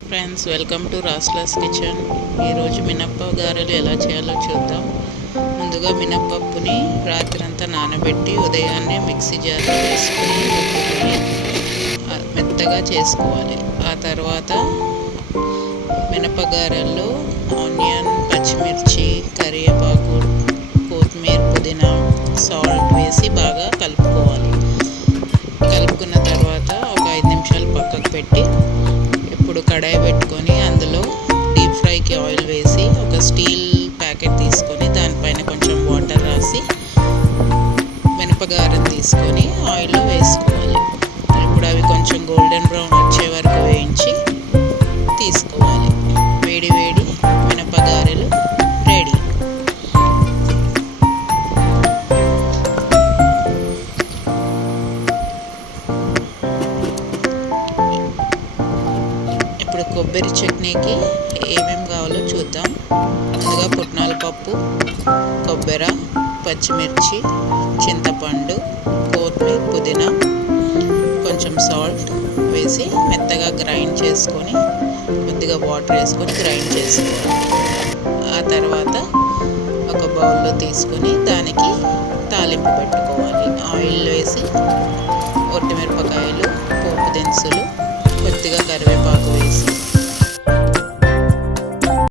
Friends, welcome to రాస్లాస్ kitchen. ఈరోజు మినప్ప గారెలు ఎలా చేయాలో చూద్దాం. ముందుగా మినప్పప్పుని రాత్రంతా నానబెట్టి ఉదయాన్నే మిక్సీ జార్లో వేసుకొని రుబ్బుకొని మెత్తగా చేసుకోవాలి. ఆ తర్వాత మినప్ప గారెల్లో ఆనియన్, పచ్చిమిర్చి, కరివేపాకు, కొత్తిమీర, పుదీనా, సాల్ట్ వేసి బాగా కలుపుకోవాలి. కలుపుకున్న తర్వాత ఒక 5 నిమిషాలు పక్కకు పెట్టి ఇప్పుడు కడాయి పెట్టుకొని అందులో డీప్ ఫ్రైకి ఆయిల్ వేసి ఒక స్టీల్ ప్యాకెట్ తీసుకొని దానిపైన కొంచెం వాటర్ రాసి మినపగారం తీసుకొని ఆయిల్లో వేసుకోవాలి. ఇప్పుడు అవి కొంచెం గోల్డెన్ బ్రౌన్ వచ్చే వరకు వేయించి తీసుకోవాలి. వేడి వేడి మినపగారెలు రెడీ. ఇప్పుడు కొబ్బరి చట్నీకి ఏమేమి కావాలో చూద్దాం. ముందుగా పుట్నాల పప్పు, కొబ్బరి, పచ్చిమిర్చి, చింతపండు, కొత్తిమీర, పుదీనా, కొంచెం సాల్ట్ వేసి మెత్తగా గ్రైండ్ చేసుకొని కొద్దిగా వాటర్ వేసుకొని గ్రైండ్ చేసుకోవాలి. ఆ తర్వాత ఒక బౌల్లో తీసుకొని దానికి తాలింపు పెట్టుకోవాలి. ఆయిల్ వేసి ఒట్టిమిరపకాయలు, పోపు దినుసులు, కొద్దిగా కరివేపాకు వేసి